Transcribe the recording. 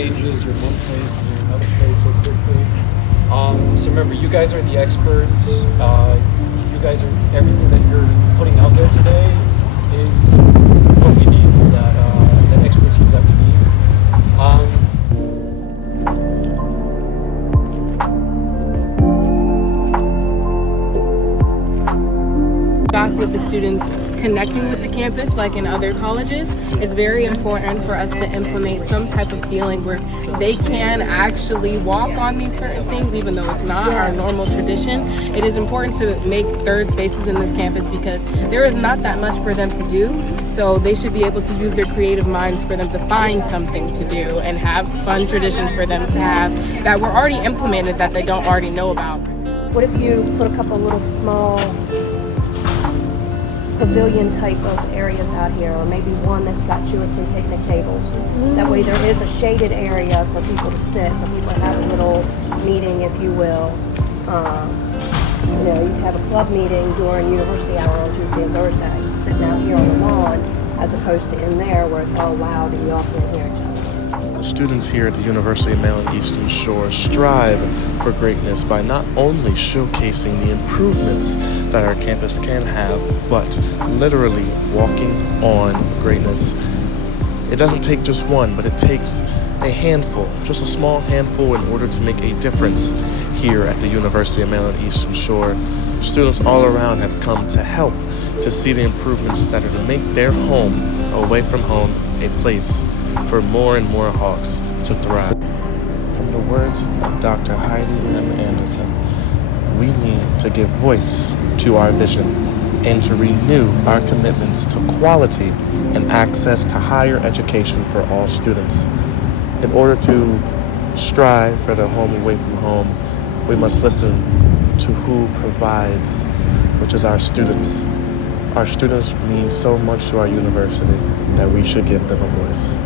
changes, you're in one place and you're in another place so quickly. So remember, you guys are the experts. You guys are, everything that you're putting out there today is what we need, is that expertise that we need. Back with the students connecting with the campus like in other colleges, it's very important for us to implement some type of feeling where they can actually walk on these certain things even though it's not our normal tradition. It is important to make third spaces in this campus because there is not that much for them to do, so they should be able to use their creative minds for them to find something to do and have fun traditions for them to have that were already implemented that they don't already know about. What if you put a couple little small pavilion type of areas out here, or maybe one that's got 2 or 3 picnic tables. That way there is a shaded area for people to sit, for people to have a little meeting, if you will. You know, you can have a club meeting during university hour on Tuesday and Thursday, sitting out here on the lawn, as opposed to in there where it's all loud and you all can't hear each other. The students here at the University of Maryland Eastern Shore strive for greatness by not only showcasing the improvements that our campus can have, but literally walking on greatness. It doesn't take just one, but it takes a handful, just a small handful, in order to make a difference here at the University of Maryland Eastern Shore. Students all around have come to help to see the improvements that are to make their home, away from home, a place for more and more Hawks to thrive. From the words of Dr. Heidi M. Anderson, we need to give voice to our vision and to renew our commitments to quality and access to higher education for all students. In order to strive for the home away from home, we must listen to who provides, which is our students. Our students mean so much to our university that we should give them a voice.